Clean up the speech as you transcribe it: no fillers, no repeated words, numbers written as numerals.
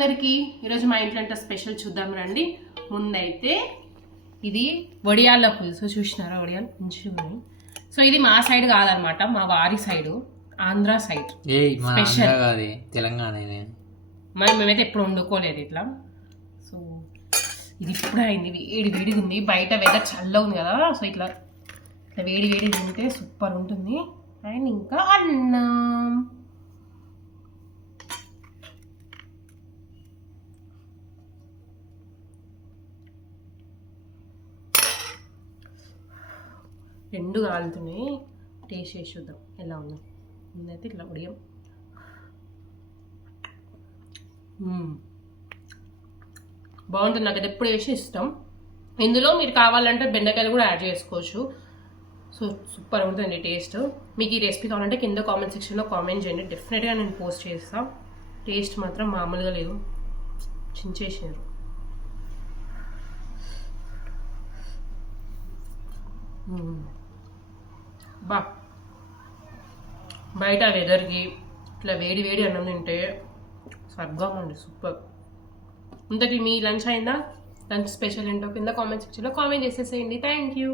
అందరికీ ఈరోజు మా ఇంట్లో అంటే స్పెషల్ చూద్దాం రండి. ముందైతే ఇది వడియాల పులుసు చూసినారా, వడియాలు మంచిగా ఉన్నాయి. సో ఇది మా సైడ్ కాదనమాట, మా వారి side, Andhra side special, Telangana. మేమైతే ఎప్పుడు వండుకోలేదు ఇట్లా. సో ఇది ఇప్పుడు అయింది, వేడి వేడిగా ఉంది, బయట వెదర్ చల్లగా ఉంది కదా. సో ఇట్లా ఇట్లా వేడి వేడి తింటే సూపర్ ఉంటుంది. అండ్ ఇంకా అన్నం, రెండు కాలుతున్నాయి. టేస్ట్ చేసి చూద్దాం ఎలా ఉందో. ముందైతే ఇట్లా ఉడియం. బాగుంటుంది, నాకు అది ఎప్పుడు వేసి ఇష్టం. ఇందులో మీరు కావాలంటే బెండకాయలు కూడా యాడ్ చేసుకోవచ్చు. సో సూపర్ ఉంటుంది టేస్ట్. మీకు ఈ రెసిపీ కావాలంటే కింద కామెంట్ సెక్షన్లో కామెంట్ చేయండి, డెఫినెట్గా నేను పోస్ట్ చేస్తాను. టేస్ట్ మాత్రం మామూలుగా లేదు, చించేసినారు. బా బయట వెదర్కి ఇట్లా వేడి వేడి అన్నం తింటే స్వర్గం అండి, సూపర్. ఇంతకీ మీ లంచ్ అయిందా? లంచ్ స్పెషల్ ఏంటో కింద కామెంట్ సెక్షన్లో కామెంట్ చేసేసేయండి. Thank you.